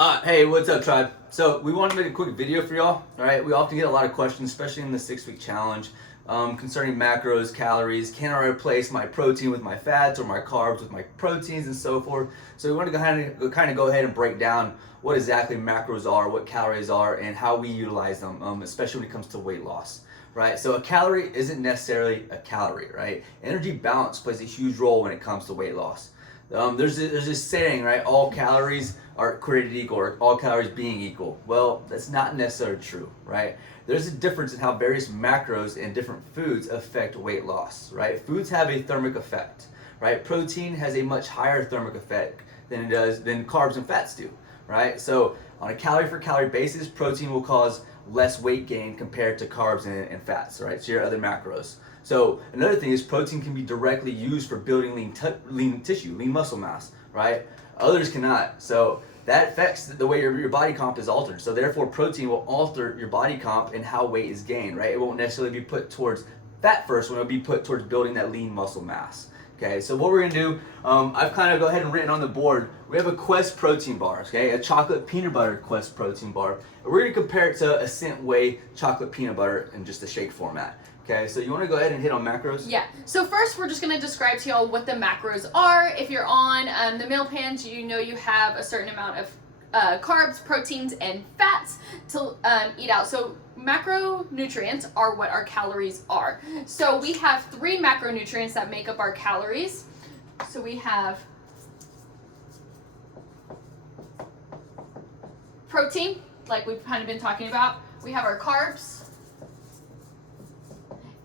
Hey, what's up, tribe? So we want to make a quick video for y'all. All right, we often get a lot of questions, especially in the 6-week challenge, concerning macros, calories. Can I replace my protein with my fats or my carbs with my proteins and so forth? So we want to kind of go ahead and break down what exactly macros are, what calories are, and how we utilize them, especially when it comes to weight loss. Right, so a calorie isn't necessarily a calorie, right? Energy balance plays a huge role when it comes to weight loss. There's this saying, right? All calories are created equal, or all calories being equal. Well, that's not necessarily true, right? There's a difference in how various macros and different foods affect weight loss, right? Foods have a thermic effect, right? Protein has a much higher thermic effect than carbs and fats do, right? So on a calorie for calorie basis, protein will cause less weight gain compared to carbs and fats, right? So your other macros. So another thing is protein can be directly used for building lean tissue, lean muscle mass, right? Others cannot. So that affects the way your body comp is altered. So therefore protein will alter your body comp and how weight is gained, right? It won't necessarily be put towards fat first, when it'll be put towards building that lean muscle mass. Okay, so what we're gonna do, I've kind of go ahead and written on the board, we have a Quest protein bar, okay, a chocolate peanut butter Quest protein bar. And we're gonna compare it to a Scent Whey chocolate peanut butter in just a shake format. Okay, so you wanna go ahead and hit on macros? Yeah, so first we're just gonna describe to y'all what the macros are. If you're on the meal plans, you know you have a certain amount of carbs, proteins, and fats to eat out. So macronutrients are what our calories are. So we have 3 macronutrients that make up our calories. So we have protein, like we've kind of been talking about. We have our carbs,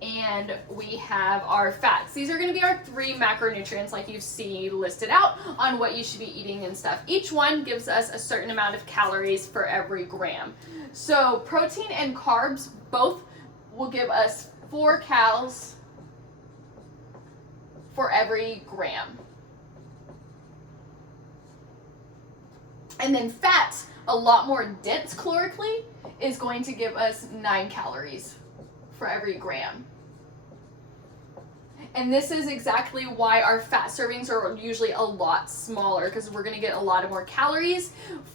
and we have our fats. These are going to be our 3 macronutrients like you see listed out on what you should be eating and stuff. Each one gives us a certain amount of calories for every gram. So protein and carbs both will give us 4 calories for every gram. And then fats, a lot more dense calorically, is going to give us 9 calories for every gram. And this is exactly why our fat servings are usually a lot smaller, because we're going to get a lot of more calories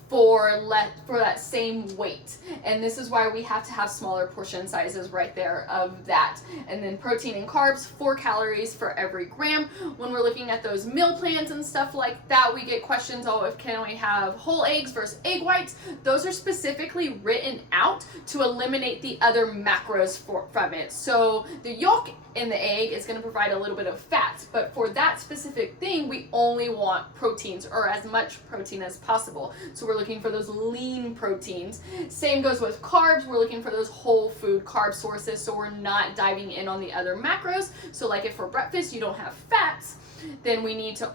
for that same weight. And this is why we have to have smaller portion sizes right there of that. And then protein and carbs, 4 calories for every gram. When we're looking at those meal plans and stuff like that, we get questions, can we have whole eggs versus egg whites? Those are specifically written out to eliminate the other macros from it. So the yolk in the egg is going to provide a little bit of fats, but for that specific thing, we only want proteins, or as much protein as possible. So we're looking for those lean proteins. Same goes with carbs. We're looking for those whole food carb sources, so we're not diving in on the other macros. So like if for breakfast you don't have fats, then we need to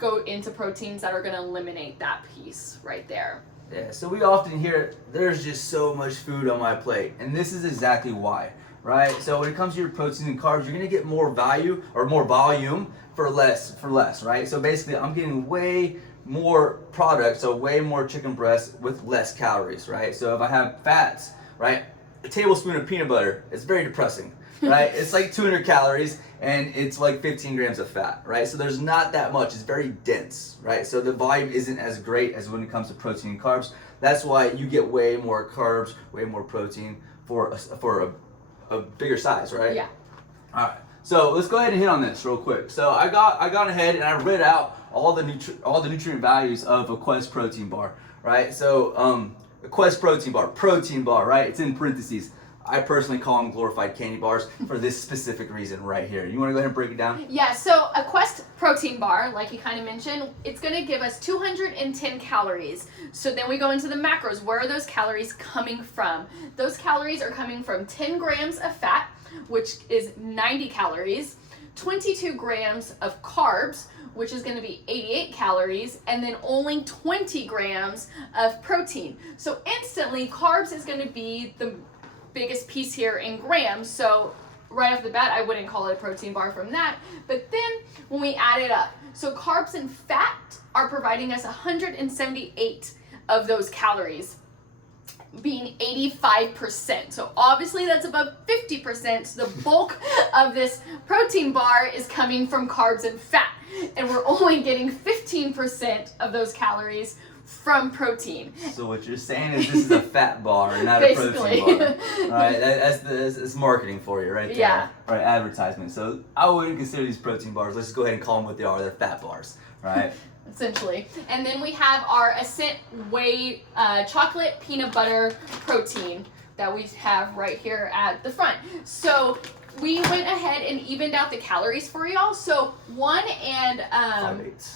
go into proteins that are going to eliminate that piece right there. Yeah, so we often hear, there's just so much food on my plate, and this is exactly why. Right? So when it comes to your proteins and carbs, you're gonna get more value or more volume for less, right? So basically I'm getting way more product, so way more chicken breast with less calories, right? So if I have fats, right, a tablespoon of peanut butter, it's very depressing, right? It's like 200 calories and it's like 15 grams of fat, right? So there's not that much, it's very dense, right? So the volume isn't as great as when it comes to protein and carbs. That's why you get way more carbs, way more protein for a bigger size, right? Yeah. All right. So let's go ahead and hit on this real quick. So I got ahead and I read out all the nutrient values of a Quest protein bar, right? So a Quest protein bar, right? It's in parentheses. I personally call them glorified candy bars for this specific reason right here. You want to go ahead and break it down? Yeah, so a Quest protein bar, like you kind of mentioned, it's going to give us 210 calories. So then we go into the macros. Where are those calories coming from? Those calories are coming from 10 grams of fat, which is 90 calories, 22 grams of carbs, which is going to be 88 calories, and then only 20 grams of protein. So instantly, carbs is going to be the biggest piece here in grams. So right off the bat, I wouldn't call it a protein bar from that. But then when we add it up, so carbs and fat are providing us 178 of those calories, being 85%. So obviously that's above 50%. So the bulk of this protein bar is coming from carbs and fat. And we're only getting 15% of those calories from protein. So what you're saying is this is a fat bar, not Basically. a protein bar. All right, that's marketing for you, right there. Yeah. Right, advertisement. So I wouldn't consider these protein bars. Let's just go ahead and call them what they are. They're fat bars, right? Essentially. And then we have our Ascent Whey chocolate peanut butter protein that we have right here at the front. So we went ahead and evened out the calories for y'all. So 1 and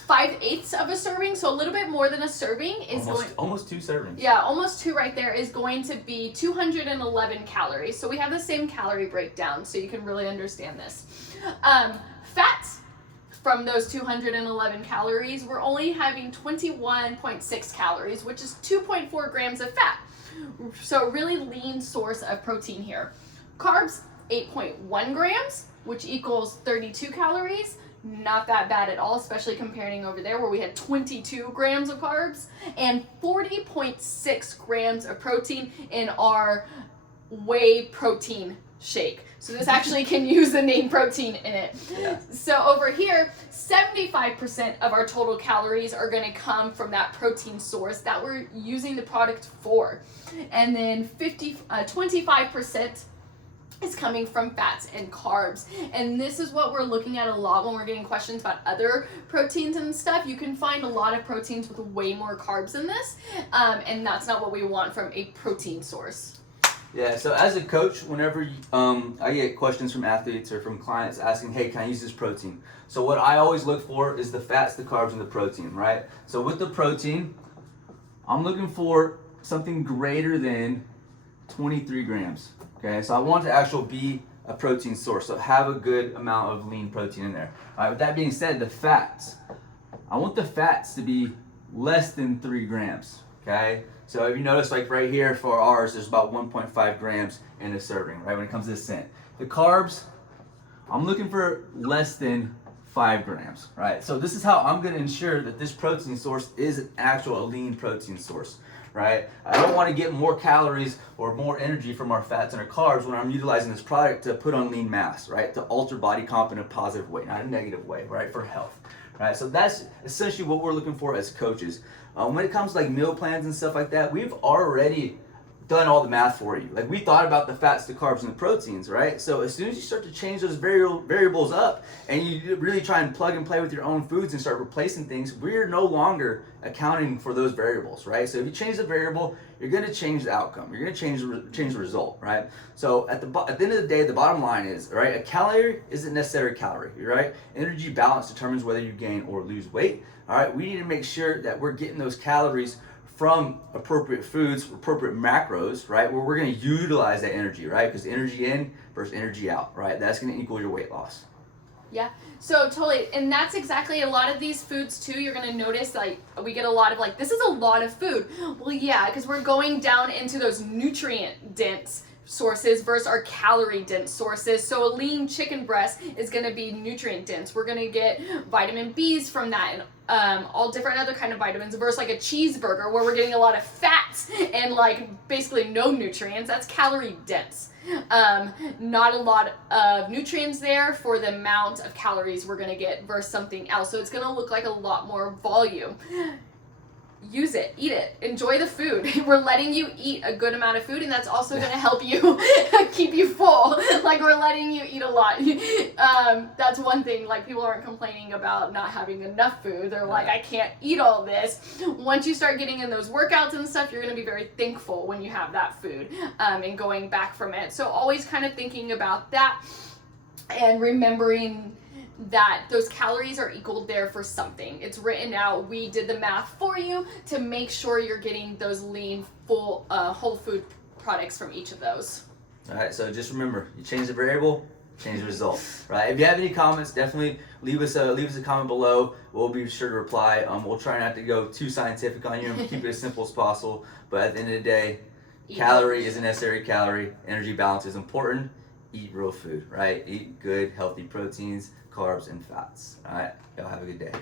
5/8 of a serving, so a little bit more than a serving is almost 2 servings. Yeah, almost 2 right there is going to be 211 calories. So we have the same calorie breakdown, so you can really understand this. Fats from those 211 calories, we're only having 21.6 calories, which is 2.4 grams of fat. So a really lean source of protein here. Carbs, 8.1 grams, which equals 32 calories. Not that bad at all, especially comparing over there where we had 22 grams of carbs and 40.6 grams of protein in our whey protein shake. So this actually can use the name protein in it. Yeah. So over here, 75% of our total calories are going to come from that protein source that we're using the product for. And then 25% is coming from fats and carbs. And this is what we're looking at a lot when we're getting questions about other proteins and stuff. You can find a lot of proteins with way more carbs than this, and that's not what we want from a protein source. Yeah, so as a coach, whenever I get questions from athletes or from clients asking, hey, can I use this protein? So what I always look for is the fats, the carbs, and the protein, right? So with the protein, I'm looking for something greater than 23 grams, okay? So I want to actually be a protein source, so have a good amount of lean protein in there. All right, with that being said, the fats, I want the fats to be less than 3 grams, okay? So if you notice, like right here for ours, there's about 1.5 grams in a serving, right, when it comes to Ascent. The carbs, I'm looking for less than 5 grams, right? So this is how I'm gonna ensure that this protein source is an actual lean protein source, right? I don't wanna get more calories or more energy from our fats and our carbs when I'm utilizing this product to put on lean mass, right? To alter body comp in a positive way, not a negative way, right? For health. Right, so that's essentially what we're looking for as coaches. When it comes to like meal plans and stuff like that, we've already done all the math for you. Like we thought about the fats, the carbs, and the proteins, right? So as soon as you start to change those variables up and you really try and plug and play with your own foods and start replacing things, we're no longer accounting for those variables, right? So if you change the variable, you're going to change the outcome. You're going to change the result, right? So at the end of the day, the bottom line is, right, a calorie isn't necessarily a calorie, right? Energy balance determines whether you gain or lose weight. All right, we need to make sure that we're getting those calories from appropriate foods, appropriate macros, right? Where we're going to utilize that energy, right? Because energy in versus energy out, right? That's going to equal your weight loss. Yeah, so totally, and that's exactly a lot of these foods too. You're gonna notice like we get a lot of like, this is a lot of food. Well, yeah, because we're going down into those nutrient dense sources versus our calorie dense sources. So a lean chicken breast is going to be nutrient dense. We're going to get vitamin B's from that and all different other kind of vitamins versus like a cheeseburger where we're getting a lot of fats and like basically no nutrients. That's calorie dense. Not a lot of nutrients there for the amount of calories we're going to get versus something else. So it's going to look like a lot more volume. Use it, eat it, enjoy the food. We're letting you eat a good amount of food, and that's also going to help you keep you full. Like, we're letting you eat a lot. That's one thing. Like, people aren't complaining about not having enough food. They're like, I can't eat all this. Once you start getting in those workouts and stuff, you're going to be very thankful when you have that food and going back from it. So always kind of thinking about that and remembering that those calories are equal there for something. It's written out. We did the math for you to make sure you're getting those lean, full, whole food products from each of those. All right, so just remember, you change the variable, change the result, right? If you have any comments, definitely leave us a comment below. We'll be sure to reply. We'll try not to go too scientific on you and keep it as simple as possible. But at the end of the day, calorie is a necessary calorie. Energy balance is important. Eat real food, right? Eat good, healthy proteins, carbs, and fats. All right, y'all have a good day.